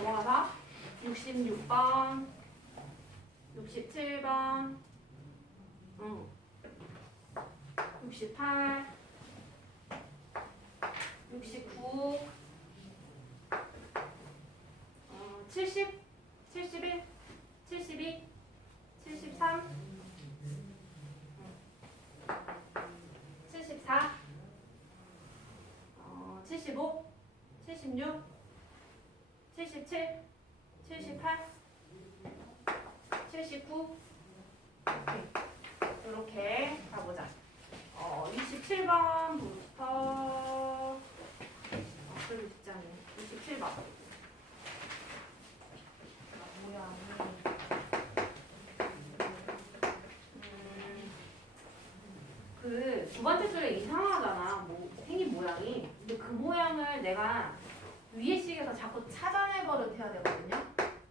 넘어가서 66번, 67번, 68, 69, 70, 71, 72, 73, 74, 75, 76, 77, 78, 79 이렇게 가보자. 27번부터 별로 쉽지 않네. 27번 모양이 그 두 번째 줄에 이상하잖아. 뭐 생긴 모양이. 근데 그 모양을 내가 위에 식에서 자꾸 찾아내 버릇해야 되거든요.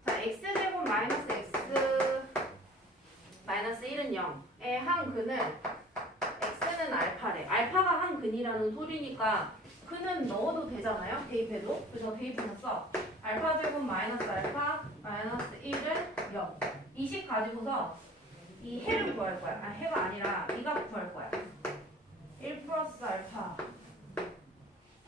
자, x제곱 마이너스 x 마이너스 1은 0의 한 근은 x는 알파래. 알파가 한 근이라는 소리니까 근은 넣어도 되잖아요. 대입해도. 그래서 대입해서 알파 제곱 마이너스 알파 마이너스 1은 0. 이 식 가지고서 이 해를 구할 거야. 아, 해가 아니라 이 값 구할 거야. 1 플러스 알파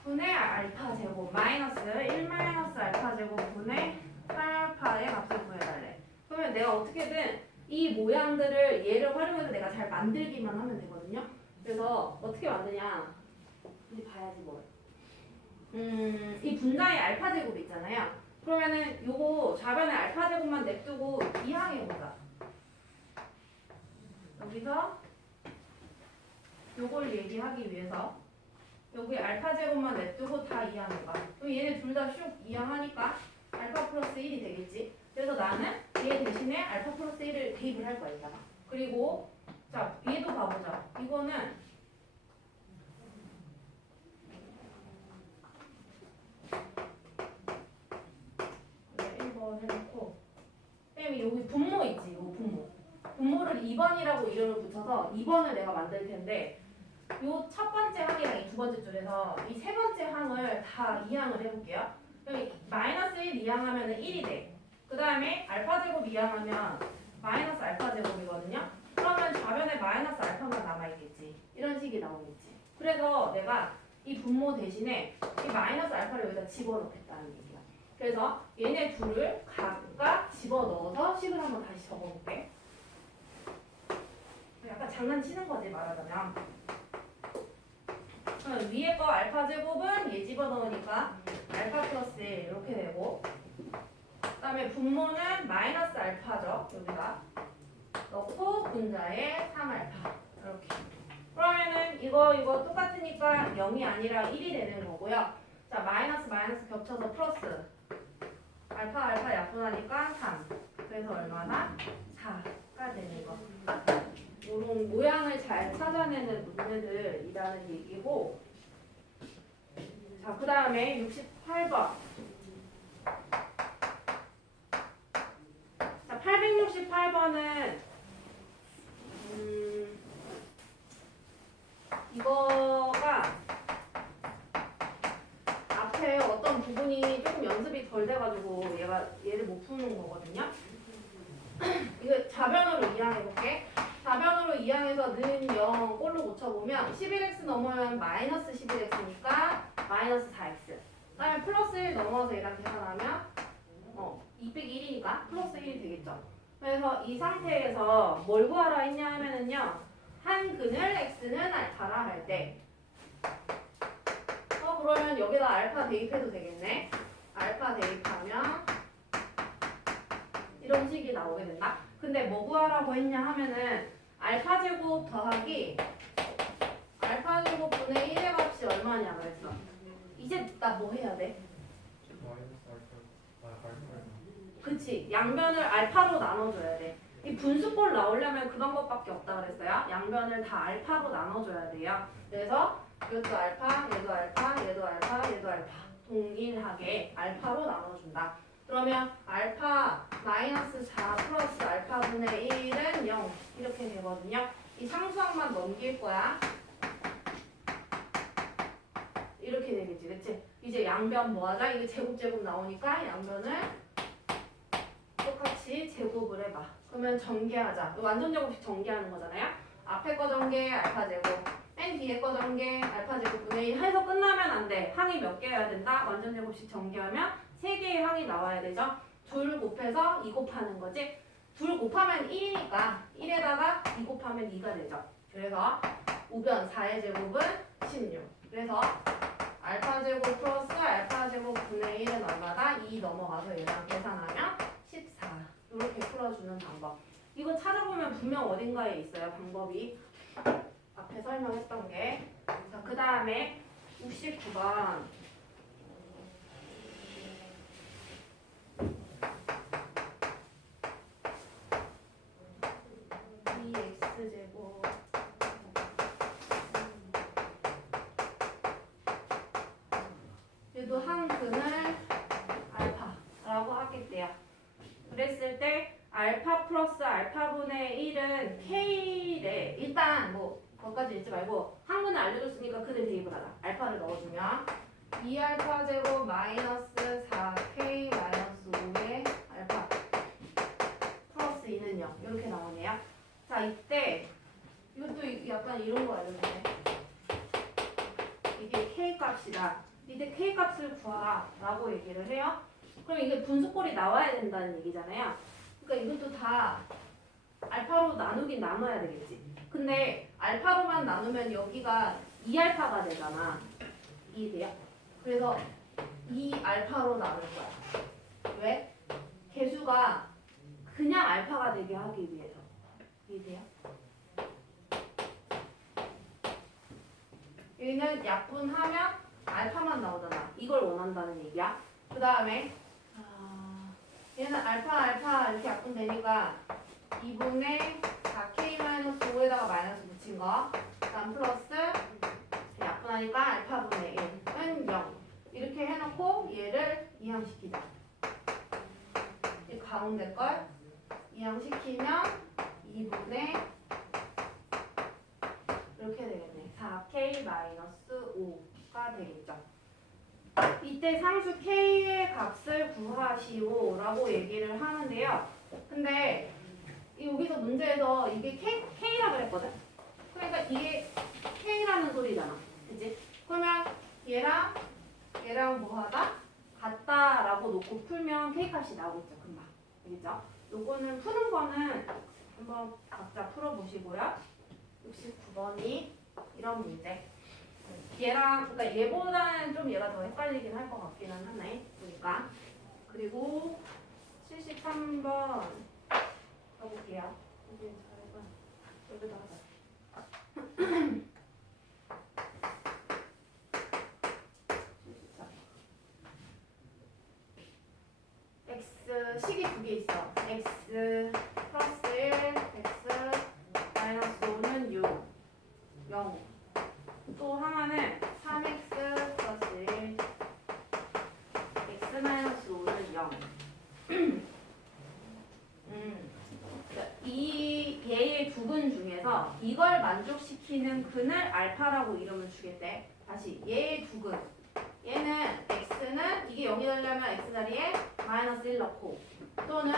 분의 알파 제곱 마이너스 1 마이너스 알파 제곱 분의 8알파의 값을 구해달래. 그러면 내가 어떻게든 이 모양들을 얘를 활용해서 내가 잘 만들기만 하면 되거든요. 그래서 어떻게 만드냐? 이제 봐야지 뭘. 이 분자의 알파 제곱 있잖아요. 그러면은 요거 좌변에 알파 제곱만 냅두고 이항해보자. 여기서 요걸 얘기하기 위해서 여기 알파 제곱만 냅두고 다 이항해봐. 그럼 얘네 둘 다 슉 이항하니까 알파 플러스 1이 되겠지. 그래서 나는 얘 대신에 알파 플러스 1을 대입을 할 거야, 이따가. 그리고 자, 얘도 봐보자. 이거는 1번 해놓고 그다음에 여기 분모 있지, 요 분모. 분모를 2번이라고 이름을 붙여서 2번을 내가 만들 텐데 요 첫 번째 항이랑 이 두 번째 줄에서 이 세 번째 항을 다 이항을 해볼게요. 그럼 마이너스 1 이항하면 1이 돼. 그 다음에 알파 제곱 이항하면 마이너스 알파 제곱이거든요. 그러면 좌변에 마이너스 알파만 남아있겠지. 이런 식이 나오겠지. 그래서 내가 이 분모 대신에 이 마이너스 알파를 여기다 집어넣겠다는 얘기야. 그래서 얘네 둘을 각각 집어넣어서 식을 한번 다시 적어볼게. 약간 장난치는 거지, 말하자면. 위에 거 알파 제곱은 얘 집어넣으니까 알파 플러스 1 이렇게 되고, 그 다음에 분모는 마이너스 알파죠. 여기다 넣고 분자에 3알파 이렇게. 그러면은 이거 똑같으니까 0이 아니라 1이 되는 거고요. 자, 마이너스 마이너스 겹쳐서 플러스 알파 약분하니까 3. 그래서 얼마나? 4가 되는 거. 이런 모양을 잘 찾아내는 문제들이라는 얘기고. 자, 그 다음에 68번. 자, 868번은 이거가 앞에 어떤 부분이 조금 연습이 덜 돼가지고 얘를 못 푸는 거거든요. 이거 좌변으로 이항해볼게. 좌변으로 이항해서 는 0 꼴로 고쳐보면 11x 넘으면 마이너스 11x니까 마이너스 4x. 그 다음에 플러스 1 넘어서 얘랑 계산하면 2 빼기 1이니까 플러스 1이 되겠죠. 그래서 이 상태에서 뭘 구하라 했냐 하면은요, 한 근을 x는 알파라 할 때 그러면 여기다 알파 대입해도 되겠네. 알파 대입하면 이런 식이 나오게 된다. 근데 뭐 구하라고 했냐 하면은 알파 제곱 더하기 알파 제곱 분의 1의 값이 얼마냐 그랬어. 이제 나 뭐 해야 돼? 그치, 양변을 알파로 나눠줘야 돼. 이 분수꼴 나오려면 그 방법밖에 없다 그랬어요. 양변을 다 알파로 나눠줘야 돼요. 그래서 이것도 알파, 얘도 알파, 얘도 알파, 얘도 알파 동일하게 알파로 나눠준다. 그러면 알파 마이너스 4 플러스 알파분의 1은 0 이렇게 되거든요. 이 상수항만 넘길 거야. 이렇게 되겠지, 그치? 이제 양변 뭐하자? 이게 제곱 나오니까 양변을 똑같이 제곱을 해봐. 그러면 전개하자. 완전 제곱식 전개하는 거잖아요. 앞에 거 전개 알파 제곱, 맨 뒤에 거 전개 알파 제곱분의 1 해서 끝나면 안 돼. 항이 몇 개여야 된다? 완전 제곱식 전개하면 3개의 항이 나와야 되죠. 둘 곱해서 2 곱하는 거지. 둘 곱하면 1이니까 1에다가 2 곱하면 2가 되죠. 그래서 우변 4의 제곱은 16. 그래서 알파 제곱 플러스 알파 제곱 분의 1은 얼마다? 2 넘어가서 얘랑 계산하면 14. 이렇게 풀어주는 방법. 이거 찾아보면 분명 어딘가에 있어요. 방법이. 앞에 설명했던 게. 자, 그 다음에 69번. 2x제곱 얘도 한근을 알파라고 하겠대요. 그랬을 때 알파 플러스 알파분의 1은 K래. 일단 뭐 거기까지 읽지 말고 한근을 알려줬으니까 그대로 대입을 하자. 알파를 넣어주면 2알파 제곱 마이너스 4K 마이너스 5의 알파 플러스 2는 0 이렇게 나오네요. 자, 이때 이것도 약간 이런 거 알려주네. 이게 K 값이다. 이때 K 값을 구하라 라고 얘기를 해요. 그럼 이게 분수꼴이 나와야 된다는 얘기잖아요. 그러니까 이것도 다 알파로 나누긴 나눠야 되겠지. 근데 알파로만 나누면 여기가 2알파가 되잖아. 이해돼요? 그래서 2알파로 나눌 거야. 왜? 개수가 그냥 알파가 되게 하기 위해서. 이해돼요? 여기는 약분하면 알파만 나오잖아. 이걸 원한다는 얘기야. 그 다음에 얘는 알파 이렇게 약분되니까 2분의 4K-5에다가 마이너스 붙인 거. 그 다음 플러스 약분하니까 알파분의 1은 0. 이렇게 해놓고 얘를 이항시키자. 이 가운데 걸 이항시키면 2분의 이렇게 되겠네. 4K-5가 되겠죠. 이때 상수 K의 값을 구하시오라고 얘기를 하는데요. 근데 여기서 문제에서 이게 K라 그랬거든? 그러니까 이게 K라는 소리잖아. 그치? 그러면 얘랑 뭐 하다? 같다라고 놓고 풀면 K 값이 나오겠죠. 금방. 알겠죠? 요거는 푸는 거는 한번 각자 풀어보시고요. 69번이 이런 문제. 그러니까 얘보다는 좀 얘가 더 헷갈리긴 할 것 같기는 하네. 보니까. 그리고 73번 가볼게요. 여기 잘해봐. 여기다 하자. 74. x 식이 두 개 있어. x 플러스 1, x 마이너스 5는 6, 0. 또 하나는 3x 플러스 1, x 마이너스 5는 0. 얘의 두 근 중에서 이걸 만족시키는 근을 알파라고 이름을 주겠대. 다시 얘의 두 근. 얘는 x는 이게 0이 되려면 x 자리에 마이너스 1 넣고 또는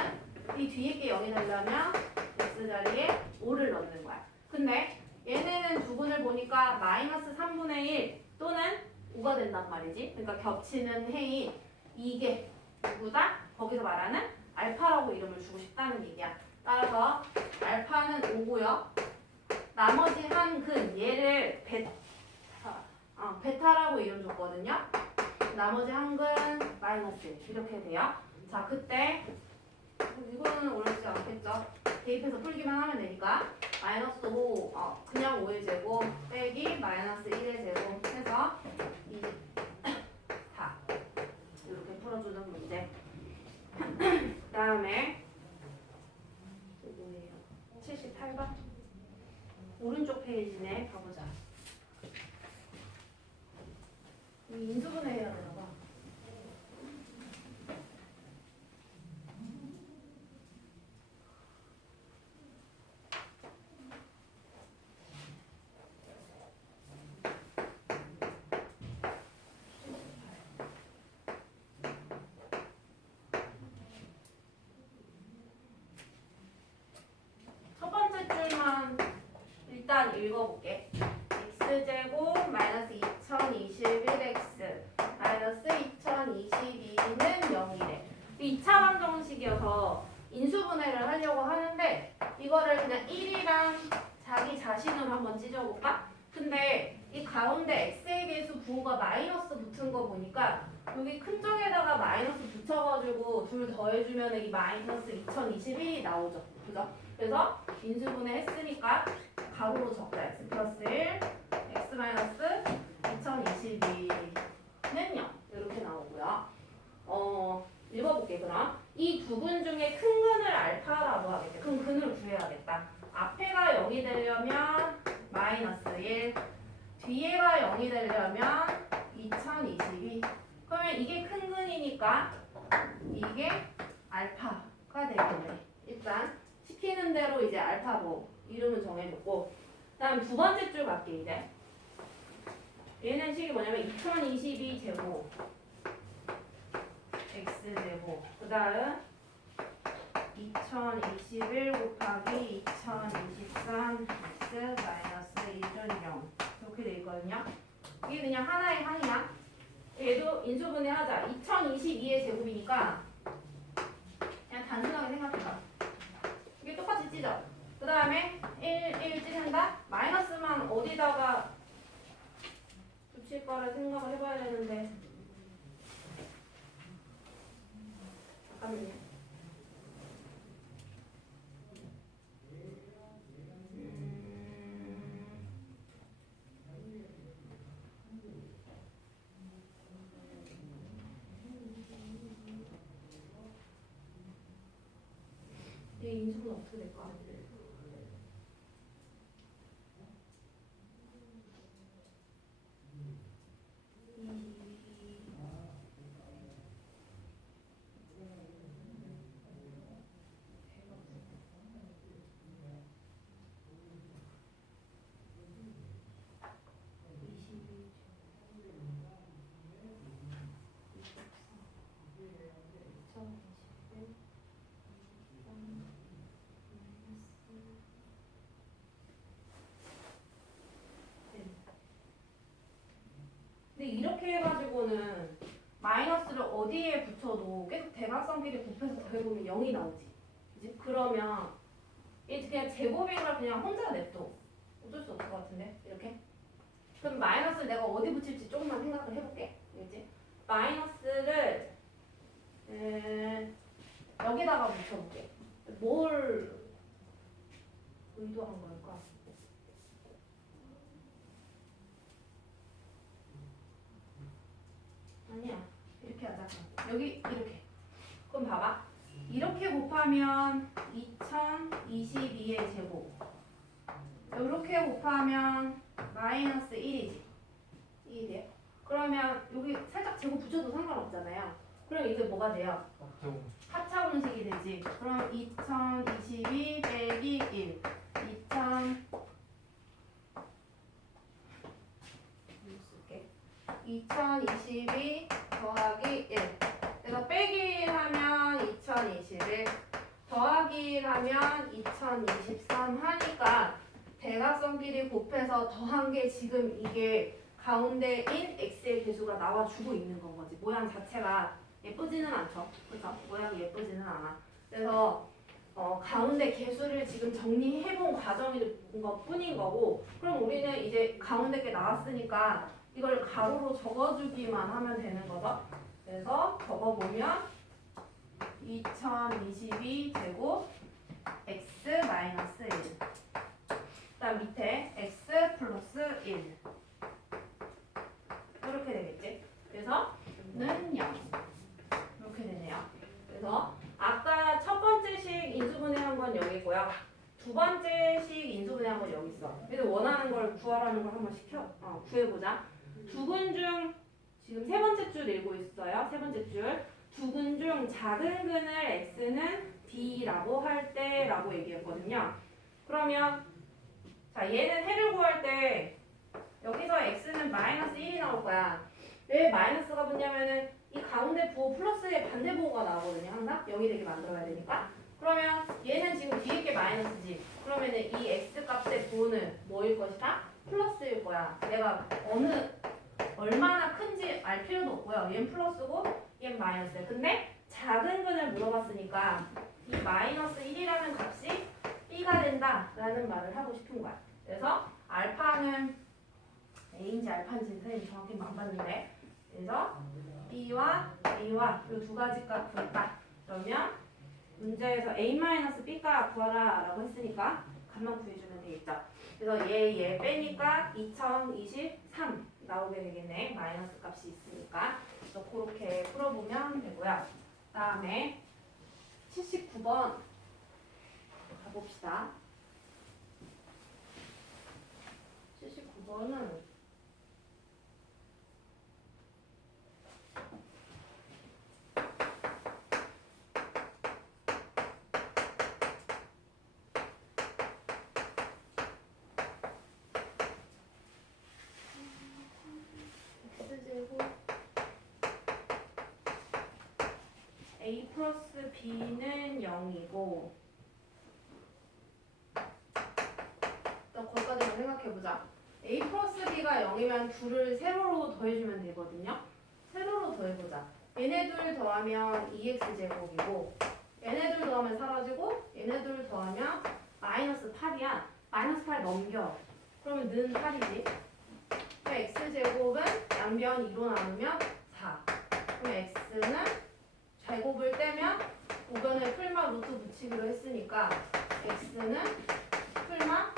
이 뒤에 게 0이 되려면 x 자리에 5를 넣는 거야. 근데 얘네는 두 근을 보니까 마이너스 3분의 1 또는 5가 된단 말이지. 그러니까 겹치는 해인 이게 누구다? 거기서 말하는 알파라고 이름을 주고 싶다는 얘기야. 따라서 알파는 5고요. 나머지 한 근 얘를 베타라고 이름 줬거든요. 나머지 한 근 마이너스 1 이렇게 돼요. 자, 그때 이거는 어렵지 않겠죠? 대입해서 풀기만 하면 되니까 마이너스 5, 그냥 5의 제곱 빼기 마이너스 1의 제곱 해서 2, 4 이렇게 풀어주는 문제. 그 다음에 78번 오른쪽 페이지네. 가보자. 인수분해 해야 되나 봐. B는 0이래. 2차 방정식이어서 인수분해를 하려고 하는데 이거를 그냥 1이랑 자기 자신으로 한번 찢어볼까? 근데 이 가운데 x의 개수 부호가 마이너스 붙은 거 보니까 여기 큰 쪽에다가 마이너스 붙여가지고 둘 더해주면 이 마이너스 2021이 나오죠. 그죠? 그래서 인수분해 했으니까 가로로 적자 x 플러스 1 x 마이너스 2022는 0 이렇게 나오고요. 읽어볼게. 그럼 이 두 근 중에 큰 근을 알파라고 하겠대. 그럼 근을 구해야겠다. 앞에가 0이 되려면 마이너스 1, 뒤에가 0이 되려면 2022. 그러면 이게 큰 근이니까 이게 알파가 되겠네. 일단 시키는 대로 이제 알파로 이름은 정해줬고, 다음 두 번째 줄 갈게. 이제 얘는 식이 뭐냐면 2022 제곱 x제곱, 그 다음 2021 곱하기 2023 x 마이너스 1은 0 이렇게 돼 있거든요. 이게 그냥 하나의 항이야. 얘도 인수분해 하자. 2022의 제곱이니까 그냥 단순하게 생각해봐. 이게 똑같이 찢어. 그 다음에 1 찢는다? 마이너스만 어디다가 붙일까를 생각을 해봐야 되는데, 잠깐만요. 얘 인수분 어떻게 될까? 근데 이렇게 해가지고는 마이너스를 어디에 붙여도 계속 대각선끼리 곱해서 더해보면 0이 나오지. 그치? 그러면 얘 그냥 제곱인걸 그냥 혼자 냅둬. 어쩔 수 없을 것 같은데? 이렇게? 그럼 마이너스를 내가 어디 붙일지 조금만 생각을 해볼게. 알겠지? 마이너스를 여기다가 붙여볼게. 뭘 의도한 걸까? 아니야. 이렇게 하자. 여기 이렇게. 그럼 봐봐. 이렇게 곱하면 2022의 제곱. 이렇게 곱하면 마이너스 1이지. 1이에요. 그러면 여기 살짝 제곱 붙여도 상관없잖아요. 그럼 이제 뭐가 돼요? 합차공식이 되지. 그럼 2022 빼기 1. 2022 더하기 1. 그래서 빼기 1 하면 2021 더하기 1 하면 2023 하니까 대각선끼리 곱해서 더한 게 지금 이게 가운데인 x의 개수가 나와주고 있는 건 거지. 모양 자체가 예쁘지는 않죠. 그렇죠? 모양이 예쁘지는 않아. 그래서 가운데 개수를 지금 정리해본 과정인 것 뿐인 거고, 그럼 우리는 이제 가운데 게 나왔으니까 이걸 가로로 적어주기만 하면 되는 거죠. 그래서 적어보면 2022 제곱 x 마이너스 1. 그다음 밑에 x 플러스 1. 이렇게 되겠지. 그래서 는 0. 이렇게 되네요. 그래서 아까 첫 번째 식 인수분해한 건 여기고요. 두 번째 식 인수분해한 건 여기 있어. 그래서 원하는 걸 구하라는 걸 한번 구해보자. 두 근 중 지금 세 번째 줄 읽고 있어요. 세 번째 줄. 두 근 중 작은 근을 x는 b라고 할 때라고 얘기했거든요. 그러면 자, 얘는 해를 구할 때 여기서 x는 마이너스 1이 나올 거야. 왜 마이너스가 붙냐면은 이 가운데 부호 플러스의 반대 부호가 나오거든요. 항상 0이 되게 만들어야 되니까. 그러면 얘는 지금 뒤에 게 마이너스지. 그러면은 이 x 값의 부호는 뭐일 것이다? 플러스일 거야. 내가 어느 얼마나 큰지 알 필요도 없고요. 얘는 플러스고 얘는 마이너스예요. 근데 작은 근을 물어봤으니까 이 마이너스 1이라는 값이 b가 된다라는 말을 하고 싶은 거야. 그래서 알파는 a인지 알파인지 선생님이 정확히 안 봤는데, 그래서 b와 a와 이 두 가지 값 구했다. 그러면 문제에서 a-b 값 구하라 라고 했으니까 값만 구해주면 되겠죠. 그래서 얘 빼니까 2023 나오게 되겠네. 마이너스 값이 있으니까. 그래서 그렇게 풀어보면 되고요. 그 다음에 79번 가봅시다. 79번은 x제곱 a 플러스 b는 0이고, 또 거기까지만 생각해보자. a 플러스 b가 0이면 둘을 세로로 더해주면 되거든요. 세로로 더해보자. 얘네들 더하면 2x제곱이고, 얘네들 더하면 사라지고, 얘네들 더하면 마이너스 8이야. 마이너스 8 넘겨. 그러면 는 8이지. x제곱은 양변 2로 나누면 4. 그럼 x는 제곱을 떼면 우변에 풀마 루트 붙이기로 했으니까 x는 풀마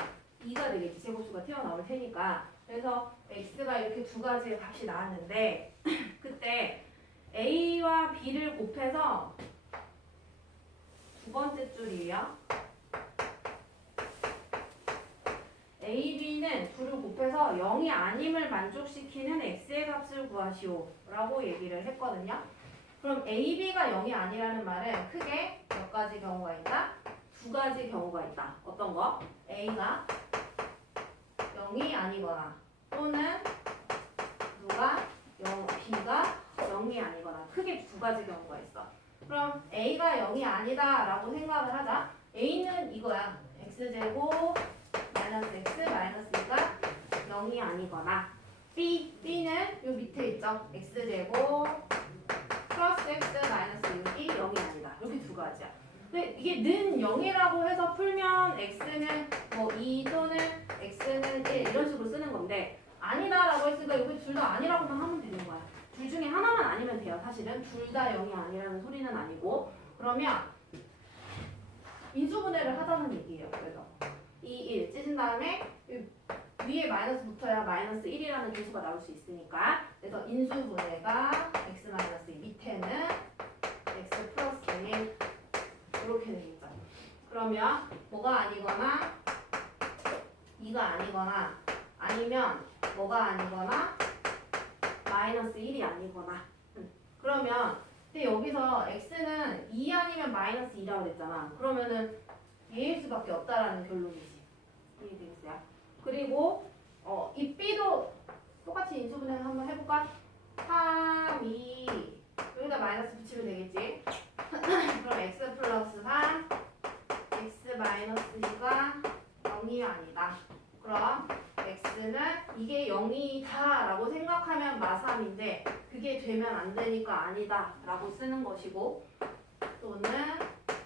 2가 되겠지. 제곱수가 튀어나올 테니까. 그래서 x가 이렇게 두 가지의 값이 나왔는데 그때 a와 b를 곱해서 두 번째 줄이에요. a, b는 둘을 곱해서 0이 아님을 만족시키는 x의 값을 구하시오 라고 얘기를 했거든요. 그럼 a, b가 0이 아니라는 말은 크게 몇 가지 경우가 있다? 두 가지 경우가 있다. 어떤 거? a가 0이 아니거나 또는 누가 b가 0이 아니거나 크게 두 가지 경우가 있어. 그럼 a가 0이 아니다 라고 생각을 하자. a는 이거야. x제곱 마이너스 x 마이너스 2가 0이 아니거나 b는 요 밑에 있죠. x제곱 플러스 x 마이너스 6이 0이 아니다. 이렇게 두 가지야. 근데 이게 는 0이라고 해서 풀면 x는 뭐 2 또는 x는 1 이런 식으로 쓰는 건데, 아니다라고 했으니까 여기 둘 다 아니라고만 하면 되는 거야. 둘 중에 하나만 아니면 돼요. 사실은 둘 다 0이 아니라는 소리는 아니고. 그러면 인수분해를 하자는 얘기예요. 그래서 2, 1 찢은 다음에 위에 마이너스 붙어야 마이너스 1이라는 개수가 나올 수 있으니까. 그래서 인수분해가 x 마이너스 2 밑에는 x 플러스 1 이렇게 되겠죠. 그러면 뭐가 아니거나 2가 아니거나 아니면 뭐가 아니거나 마이너스 1이 아니거나. 그러면 근데 여기서 x는 2 아니면 마이너스 2라고 그랬잖아. 그러면은 얘일 수밖에 없다라는 결론이지. 이해되겠어요? 그리고 이 b도 똑같이 인수분해를 한번 해볼까? 3, 2 여기다 마이너스 붙이면 되겠지. 그럼 x 플러스 3 x 마이너스 2가 0이 아니다. 그럼 x는 이게 0이다 라고 생각하면 마3인데 그게 되면 안 되니까 아니다 라고 쓰는 것이고, 또는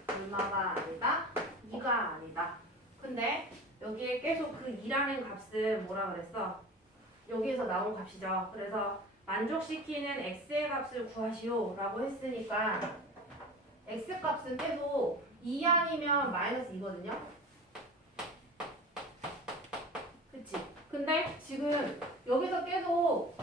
얼마가 아니다 2가 아니다. 근데 여기에 계속 그 2라는 값은 뭐라 그랬어? 여기에서 나온 값이죠. 그래서 만족시키는 x의 값을 구하시오 라고 했으니까 x 값은 계속 2 아니면 마이너스 2거든요. 그치? 근데 지금 여기서 계속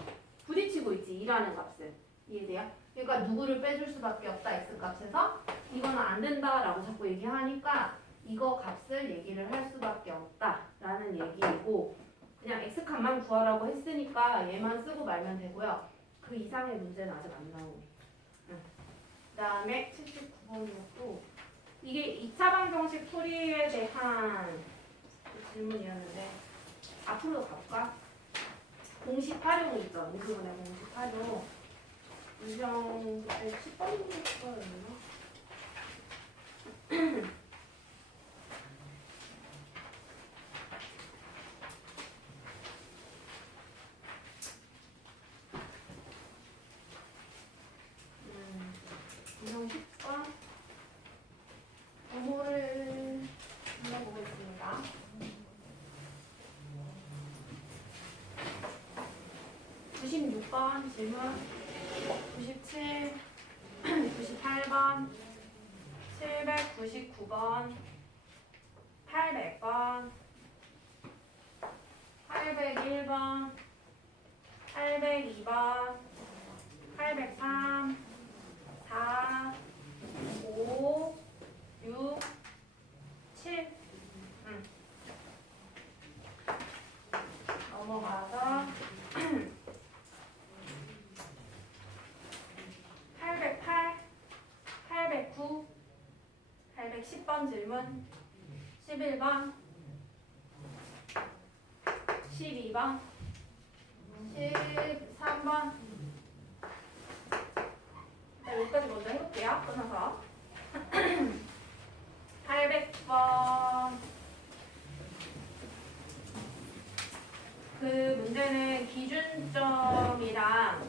부딪히고 있지. 2라는 값은. 이해돼요? 그러니까 누구를 빼줄 수밖에 없다. x 값에서 이거는 안 된다라고 자꾸 얘기하니까 이거 값을 얘기를 할 수밖에 없다라는 얘기이고, 그냥 x 값만 구하라고 했으니까 얘만 쓰고 말면 되고요. 그 이상의 문제는 아직 안 나오네. 그 다음에 79번이었고 이게 2차 방정식 풀이에 대한 질문이었는데 앞으로 가볼까? 공식 활용 있죠. 인수분해 공식 활용. 유형 10번이었나? 96번 질문 97 98번 799번 800번 801번 802번 803 4 5 6 7 넘어가서 808 809 810번 질문 11번 12번 13번 여기까지 먼저 해볼게요. 끊어서 800번 그 문제는 기준점이랑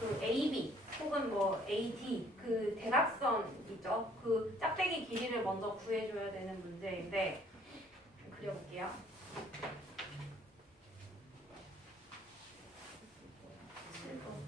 그 AB 혹은 뭐 AD 그 대각선 있죠. 그 짝대기 길이를 먼저 구해줘야 되는 문제인데 그려볼게요. 7번.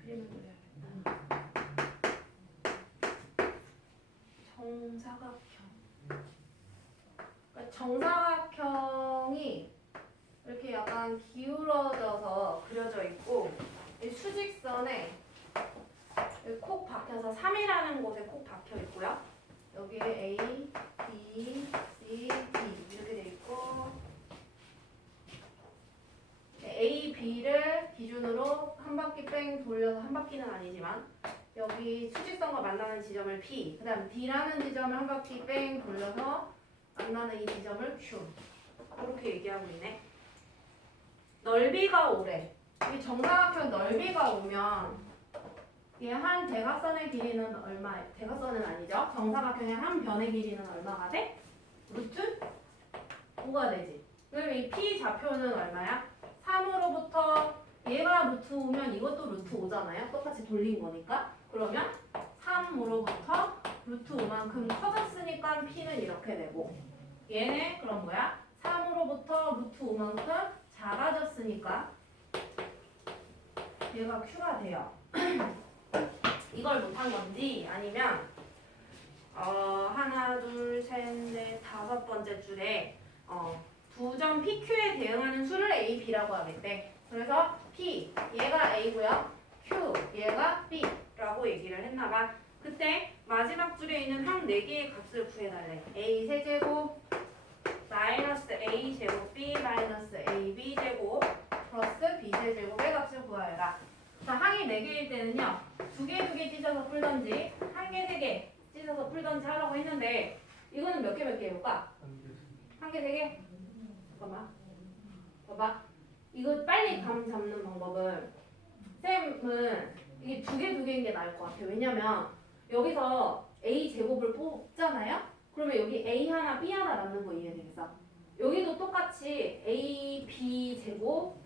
그림을 그려야겠다. 정사각형. 그러니까 정사각형이 이렇게 약간 기울어져서 그려져 있고 이 수직선에 여기 콕 박혀서 3이라는 곳에 콕 박혀 있고요. 여기에 A, B, C, D 이렇게 돼 있고 A, B를 기준으로 한 바퀴 뺑 돌려서 한 바퀴는 아니지만 여기 수직선과 만나는 지점을 P, 그 다음 D라는 지점을 한 바퀴 뺑 돌려서 만나는 이 지점을 Q 이렇게 얘기하고 있네. 넓이가 오래. 이 정사각형 넓이가 오면 이 한 대각선의 길이는 얼마? 대각선은 아니죠. 정사각형의 한 변의 길이는 얼마가 돼? 루트 5가 되지. 그러면 이 P 좌표는 얼마야? 3으로부터 얘가 루트 5면 이것도 루트 5잖아요. 똑같이 돌린 거니까. 그러면 3으로부터 루트 5만큼 커졌으니까 P는 이렇게 되고 얘네 그럼 뭐야? 3으로부터 루트 5만큼 작아졌으니까 얘가 Q가 돼요. 이걸 못한 건지 아니면 하나 둘 셋 넷 다섯 번째 줄에 두 점 PQ에 대응하는 수를 A, B라고 하겠대. 그래서 P 얘가 A고요. Q 얘가 B라고 얘기를 했나봐. 그때 마지막 줄에 있는 한 4개의 값을 구해달래. A 세제곱 마이너스 A 제곱 B 마이너스 AB 제곱 플러스 B 세제곱의 값을 구하여라. 자, 항이 4개일 때는요. 2개 찢어서 풀던지 1개, 3개 찢어서 풀던지 하라고 했는데 이거는 몇 개 해볼까? 1개, 3개? 잠깐만. 봐봐. 이거 빨리 감 잡는 방법은 쌤은 이게 2개인 게 나을 것 같아요. 왜냐면 여기서 A 제곱을 뽑잖아요? 그러면 여기 A 하나, B 하나 남는 거 이해되겠어? 여기도 똑같이 A, B 제곱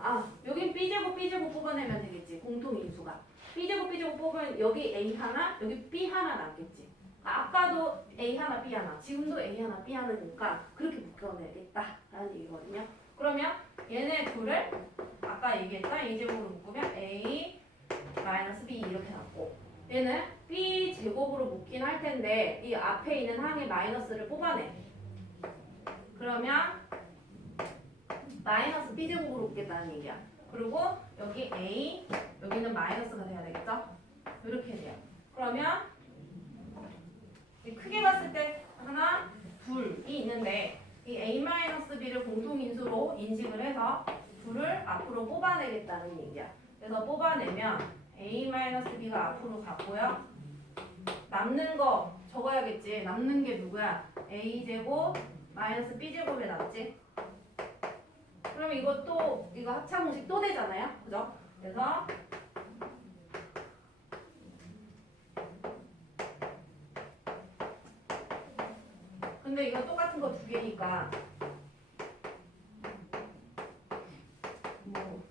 여긴 B 제곱 뽑아내면 되겠지. 공통인수가. B 제곱 뽑으면 여기 A 하나, 여기 B 하나 남겠지. 아까도 A 하나, B 하나, 지금도 A 하나, B 하나니까 그렇게 묶어내겠다라는 얘기거든요. 그러면 얘네 둘을 아까 얘기했던 A 제곱으로 묶으면 A 마이너스 B 이렇게 남고 얘는 B 제곱으로 묶긴 할 텐데 이 앞에 있는 항의 마이너스를 뽑아내. 그러면 마이너스 B 제곱으로 묶겠다는 얘기야. 그리고 여기 A 여기는 마이너스가 돼야 되겠죠? 이렇게 돼요. 그러면 크게 봤을 때 하나, 둘이 있는데 이 A-B를 공통인수로 인식을 해서 둘을 앞으로 뽑아내겠다는 얘기야. 그래서 뽑아내면 A-B가 앞으로 갔고요. 남는 거 적어야겠지. 남는 게 누구야? A제곱 마이너스 B제곱에 남지? 그러면 이거 합차 공식 또 되잖아요. 그죠? 그래서 근데 이거 똑같은 거 두 개니까 뭐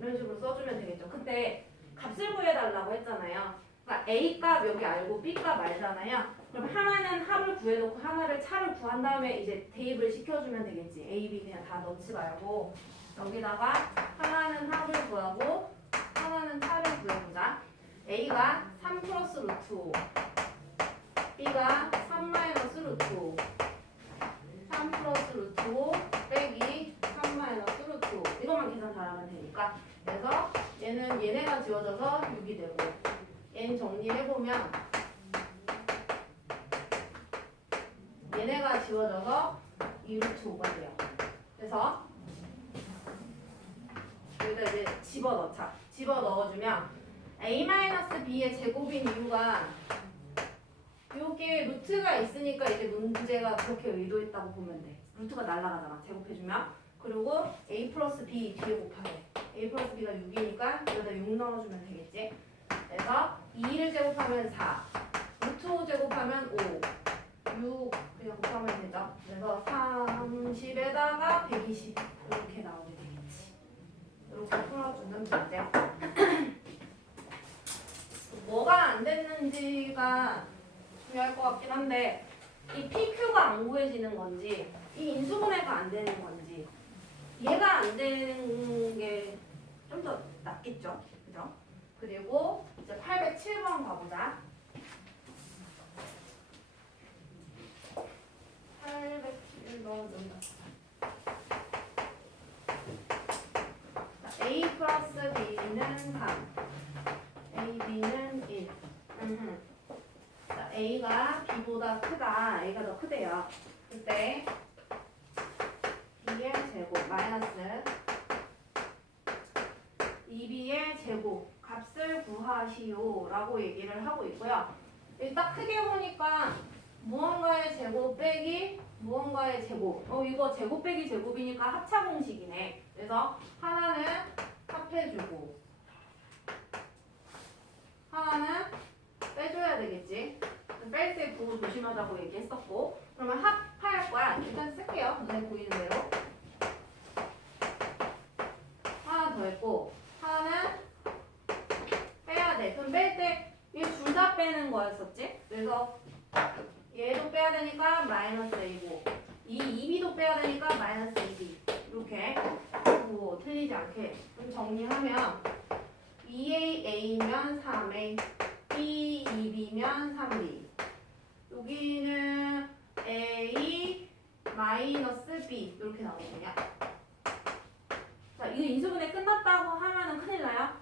이런 식으로 써주면 되겠죠. 근데 값을 구해달라고 했잖아요. 그러니까 A 값 여기 알고 B 값 알잖아요. 그럼 하나는 합을 구해놓고 하나를 차를 구한 다음에 이제 대입을 시켜주면 되겠지. A, B 그냥 다 넣지 말고 여기다가 하나는 합을 구하고 하나는 차를 구해보자. A가 3 플러스 루트 5, B가 3 마이너스 루트 5, 3 플러스 루트 5 빼기 3 마이너스 루트 5. 이것만 계산 잘하면 되니까. 그래서 얘는 얘네가 지워져서 6이 되고, 얘는 정리해보면 얘네가 지워져서 2 루트 5가 돼요. 그래서 여기다 이제 집어넣자. 집어넣어주면 a-b의 제곱인 이유가 요게 루트가 있으니까 이제 문제가 그렇게 의도했다고 보면 돼. 루트가 날아가잖아. 제곱해주면. 그리고 a 플러스 b 뒤에 곱하래. a 플러스 b가 6이니까 여기다 6 넣어주면 되겠지. 그래서 2를 제곱하면 4, 루트 5 제곱하면 5, 6 그냥 곱하면 되죠. 그래서 30에다가 120 이렇게 나오게 되겠지. 이렇게 풀어주는 문제. 뭐가 안 됐는지가 중요할 것 같긴 한데 이 PQ가 안 구해지는 건지 이 인수분해가 안 되는 건지 얘가 안 되는 게 좀 더 낫겠죠. 그죠? 그리고 이제 807번 가보자. 807번 A 플러스 B는 3, A, B는 1. 자, A가 B보다 크다. A가 더 크대요. 그때 B의 제곱 마이너스 2B의 제곱 값을 구하시오 라고 얘기를 하고 있고요. 딱 크게 보니까 무언가의 제곱 빼기 무언가의 제곱. 이거 제곱 빼기 제곱이니까 합차 공식이네. 그래서 하나는 합해주고 하나는 빼줘야 되겠지. 뺄 때 구호 조심하자고 얘기했었고. 그러면 합할 거야. 일단 쓸게요. 눈에 보이는 대로. 하나 더 했고 하나는 빼야 돼. 그럼 뺄 때 얘 둘 다 빼는 거였었지. 그래서 얘도 빼야 되니까 마이너스 A고 이 2B도 빼야 되니까 마이너스 2B 이렇게 뭐 틀리지 않게 좀 정리하면 2A, A면 3A, B, 2B면 3B 여기는 A 마이너스 B 이렇게 나오거든요. 자, 이거 인수분해 끝났다고 하면은 큰일 나요.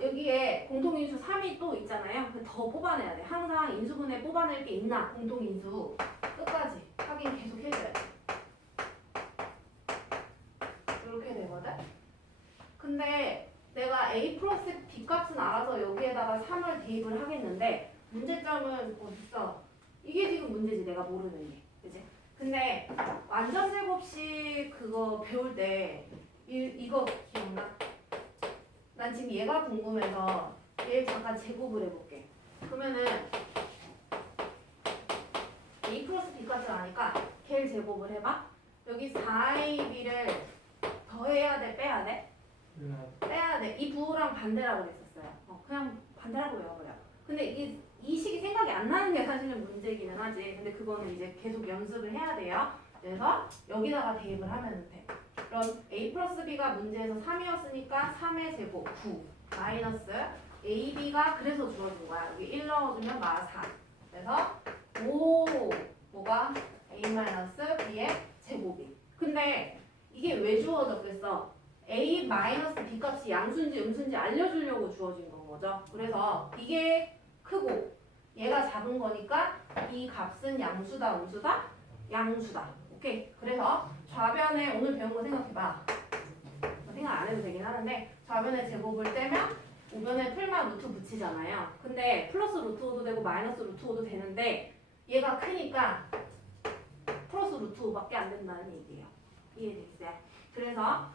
여기에 공통인수 3이 또 있잖아요. 더 뽑아내야 돼. 항상 인수분해 뽑아낼 게 있나? 공통인수 끝까지 확인 계속 해줘야 돼. 이렇게 되거든. 근데 내가 A 플러스 B 값은 알아서 여기에다가 3을 대입을 하겠는데 문제점은 어딨어? 이게 지금 문제지. 내가 모르는 게. 그치? 근데 완전 제곱식 그거 배울 때 이거 기억나? 난 지금 얘가 궁금해서 얘 잠깐 제곱을 해볼게. 그러면은 A 플러스 B 값을 아니까 걔를 제곱을 해봐. 여기 4AB를 더해야 돼? 빼야 돼? 빼야 돼. 이 부호랑 반대라고 그랬었어요. 그냥 반대라고 외워버려. 근데 이 식이 생각이 안 나는 게 사실은 문제기는 하지. 근데 그거는 이제 계속 연습을 해야 돼요. 그래서 여기다가 대입을 하면 돼. 그럼 A 플러스 B가 문제에서 3이었으니까 3의 제곱 9 마이너스 AB가 그래서 주어진 거야. 여기 1 넣어주면 마 4. 그래서 5 뭐가 A 마이너스 B의 제곱이. 근데 이게 왜 주어졌겠어? A 마이너스 B 값이 양수인지 음수인지 알려주려고 주어진 건 거죠. 그래서 이게 크고 얘가 작은 거니까 이 값은 양수다 음수다? 양수다. 오케이. 그래서 좌변에 오늘 배운 거 생각해봐. 생각 안 해도 되긴 하는데 좌변에 제곱을 떼면 우변에 풀만 루트 붙이잖아요. 근데 플러스 루트 5도 되고 마이너스 루트 5도 되는데 얘가 크니까 플러스 루트 5밖에 안 된다는 얘기예요. 이해되겠어요? 그래서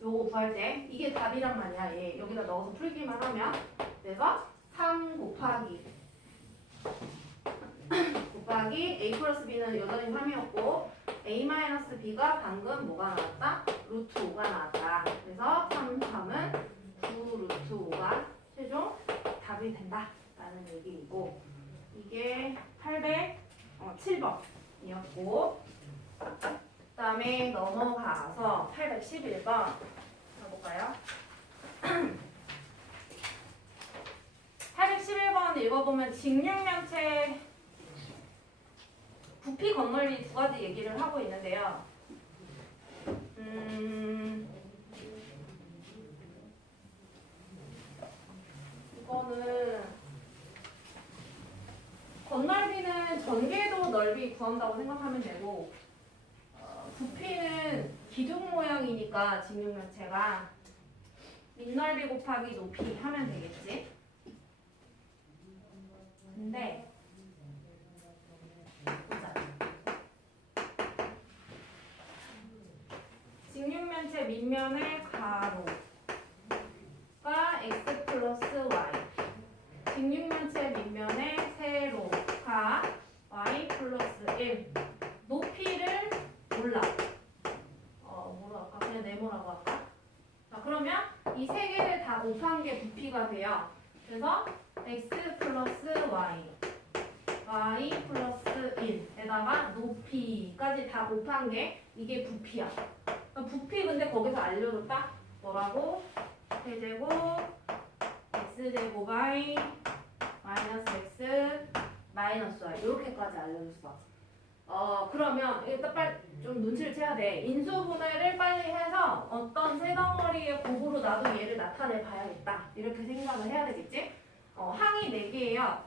요거 구할 때 이게 답이란 말이야. 얘 여기다 넣어서 풀기만 하면 그래서 3 곱하기 곱하기 a 플러스 b는 여전히 3이었고 a 마이너스 b가 방금 뭐가 나왔다? 루트 5가 나왔다. 그래서 3, 3은 9 루트 5가 최종 답이 된다 라는 얘기이고 이게 7번이었고 그 다음에 넘어가서 811번 가볼까요? 811번 읽어보면 직육면체 부피 건널리 두 가지 얘기를 하고 있는데요. 이거는 건널비는 전개도 넓이 구한다고 생각하면 되고 부피는 기둥 모양이니까 직육면체가 밑넓이 곱하기 높이 하면 되겠지. 근데 보자. 직육면체 밑면의 가로가 x 플러스 y 직육면체 밑면의 세로가 y 플러스 1 높이를 몰라. 뭐로 할까? 그냥 네모라고 할까? 자, 그러면 이 세 개를 다 곱한 게 부피가 돼요. 그래서 x 플러스 y y 플러스 1에다가 높이까지 다 곱한 게 이게 부피야. 부피 근데 거기서 알려줬다? 뭐라고? 세제곱 x제곱 y 마이너스 x 마이너스 y 이렇게까지 알려줬어. 그러면 일단 빨리 좀 눈치를 채야 돼. 인수분해를 빨리 해서 어떤 세 덩어리의 곱으로 나도 얘를 나타내 봐야겠다. 이렇게 생각을 해야 되겠지? 항이 4개예요.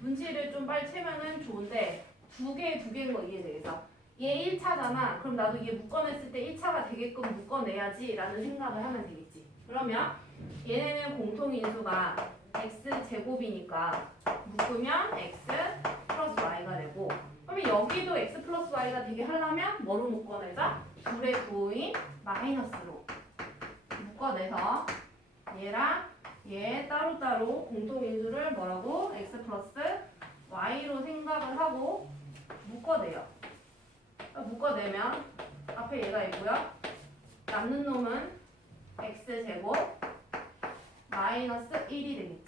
눈치를 좀 빨리 채면은 좋은데 두 개인 거 이해되겠어? 얘 1차잖아. 그럼 나도 얘 묶어냈을 때 1차가 되게끔 묶어내야지 라는 생각을 하면 되겠지. 그러면 얘네는 공통인수가 x제곱이니까 묶으면 x 플러스 y가 되고 그러면 여기도 x 플러스 y가 되게 하려면 뭐로 묶어내자? 둘의 부호인 마이너스로 묶어내서 얘랑 얘 따로따로 공통인수를 뭐라고? x 플러스 y로 생각을 하고 묶어내요. 묶어내면 앞에 얘가 있고요. 남는 놈은 x제곱 마이너스 1이 되겠지.